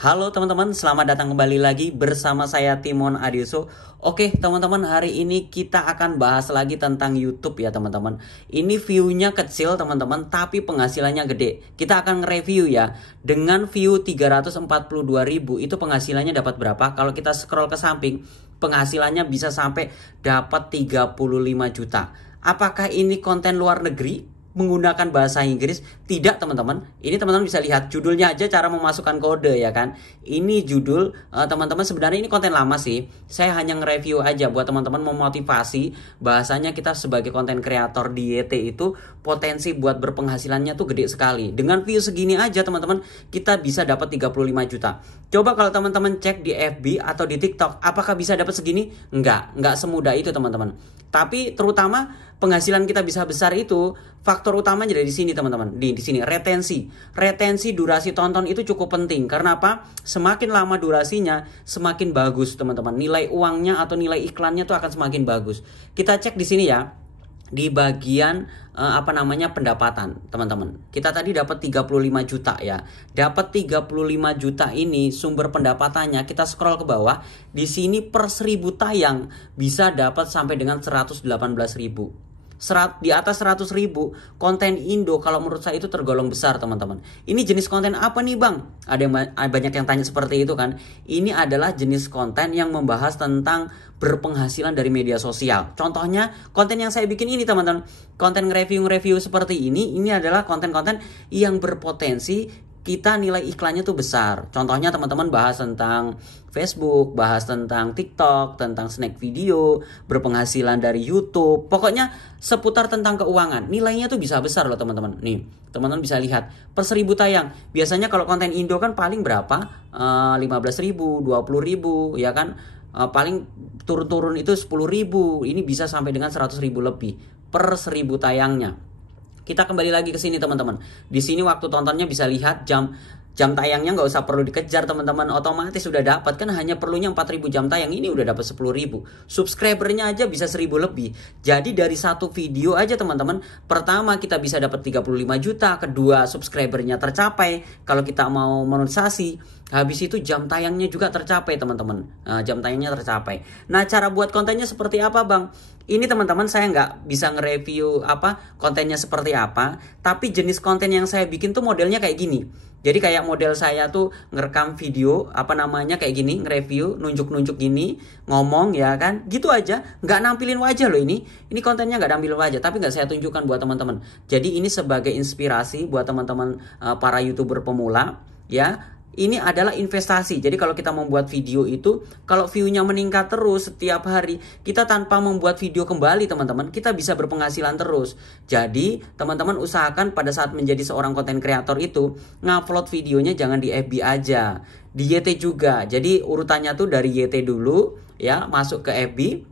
Halo teman-teman, selamat datang kembali lagi bersama saya Timon Adioso. Oke teman-teman, hari ini kita akan bahas lagi tentang YouTube ya teman-teman. Ini view-nya kecil teman-teman, tapi penghasilannya gede. Kita akan nge-review ya. Dengan view 342.000 itu penghasilannya dapat berapa? Kalau kita scroll ke samping, penghasilannya bisa sampai dapat 35 juta. Apakah ini konten luar negeri? Menggunakan bahasa Inggris? Tidak teman-teman. Ini teman-teman bisa lihat judulnya aja, cara memasukkan kode ya kan. Ini judul teman-teman, sebenarnya ini konten lama sih. Saya hanya nge-review aja buat teman-teman memotivasi. Bahasanya kita sebagai konten kreator di YT itu potensi buat berpenghasilannya tuh gede sekali. Dengan view segini aja teman-teman, kita bisa dapat 35 juta. Coba kalau teman-teman cek di FB atau di TikTok, apakah bisa dapat segini? Enggak semudah itu teman-teman. Tapi terutama penghasilan kita bisa besar itu faktor utamanya dari sini teman-teman. Di sini retensi durasi tonton itu cukup penting. Karena apa? Semakin lama durasinya semakin bagus teman-teman. Nilai uangnya atau nilai iklannya tuh akan semakin bagus. Kita cek di sini ya. Di bagian pendapatan teman-teman. Kita tadi dapat 35 juta ya. Dapat 35 juta ini sumber pendapatannya, kita scroll ke bawah. Di sini per 1000 tayang bisa dapat sampai dengan 118.000. Di atas 100.000 konten Indo kalau menurut saya itu tergolong besar teman-teman. Ini jenis konten apa nih bang? Ada yang banyak yang tanya seperti itu kan. Ini adalah jenis konten yang membahas tentang berpenghasilan dari media sosial. Contohnya konten yang saya bikin ini teman-teman. Konten review seperti ini adalah konten-konten yang berpotensi kita nilai iklannya tuh besar. Contohnya teman-teman bahas tentang Facebook, bahas tentang TikTok, tentang snack video, berpenghasilan dari YouTube. Pokoknya seputar tentang keuangan. Nilainya tuh bisa besar loh teman-teman. Nih, teman-teman bisa lihat per 1000 tayang. Biasanya kalau konten Indo kan paling berapa? 15.000, 20.000 ya kan? Paling turun-turun itu 10.000. Ini bisa sampai dengan 100.000 lebih per 1000 tayangnya. Kita kembali lagi ke sini teman-teman. Di sini waktu tontonnya bisa lihat jam tayangnya, nggak usah perlu dikejar teman-teman, otomatis sudah dapat kan, hanya perlunya 4.000 jam tayang, ini udah dapat 10.000. Subscribernya aja bisa 1.000 lebih. Jadi dari satu video aja teman-teman, pertama kita bisa dapat 35 juta, kedua subscribernya tercapai, kalau kita mau monetisasi, habis itu jam tayangnya juga tercapai teman-teman. Jam tayangnya tercapai. Nah, cara buat kontennya seperti apa bang? Ini teman-teman saya nggak bisa nge-review kontennya seperti apa, tapi jenis konten yang saya bikin tuh modelnya kayak gini. Jadi kayak model saya tuh ngerekam video kayak gini, nge-review, nunjuk-nunjuk gini, ngomong ya kan, gitu aja, nggak nampilin wajah loh ini. Ini kontennya nggak nampilin wajah, tapi nggak saya tunjukkan buat teman-teman. Jadi ini sebagai inspirasi buat teman-teman para YouTuber pemula ya. Ini adalah investasi. Jadi kalau kita membuat video itu, kalau view-nya meningkat terus setiap hari, kita tanpa membuat video kembali teman-teman, kita bisa berpenghasilan terus. Jadi teman-teman usahakan pada saat menjadi seorang konten kreator itu, ngupload videonya jangan di FB aja, di YT juga. Jadi urutannya tuh dari YT dulu ya, masuk ke FB,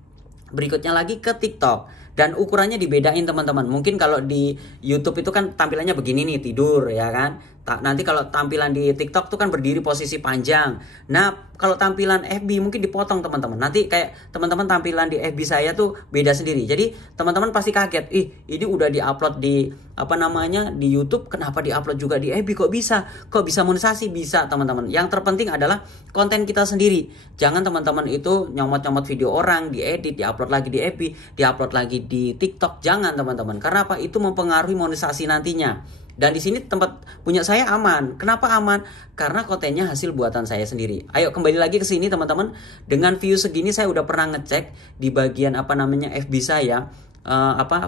berikutnya lagi ke TikTok. Dan ukurannya dibedain teman-teman. Mungkin kalau di YouTube itu kan tampilannya begini nih, tidur ya kan. Nanti kalau tampilan di TikTok tuh kan berdiri posisi panjang. Nah, kalau tampilan FB mungkin dipotong teman-teman. Nanti kayak teman-teman tampilan di FB saya tuh beda sendiri. Jadi teman-teman pasti kaget. Ini udah diupload di di YouTube, kenapa diupload juga di FB? Kok bisa? Kok bisa monetisasi? Bisa teman-teman. Yang terpenting adalah konten kita sendiri. Jangan teman-teman itu nyomot-nyomot video orang, diedit, diupload lagi di FB, diupload lagi di TikTok. Jangan teman-teman. Karena apa? Itu mempengaruhi monetisasi nantinya. Dan di sini tempat punya saya aman. Kenapa aman? Karena kontennya hasil buatan saya sendiri. Ayo kembali lagi ke sini teman-teman. Dengan view segini saya udah pernah ngecek di bagian FB saya.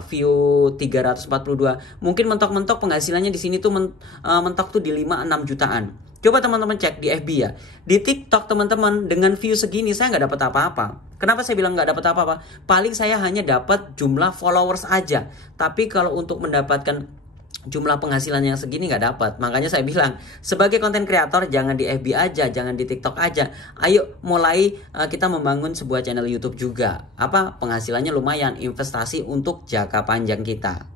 View 342. Mungkin mentok-mentok penghasilannya di sini tuh mentok tuh di 5-6 jutaan. Coba teman-teman cek di FB ya. Di TikTok teman-teman dengan view segini saya nggak dapat apa-apa. Kenapa saya bilang nggak dapat apa-apa? Paling saya hanya dapat jumlah followers aja. Tapi kalau untuk mendapatkan jumlah penghasilan yang segini nggak dapat. Makanya saya bilang sebagai konten kreator jangan di FB aja, jangan di TikTok aja. Ayo mulai kita membangun sebuah channel YouTube juga. Penghasilannya lumayan, investasi untuk jangka panjang kita.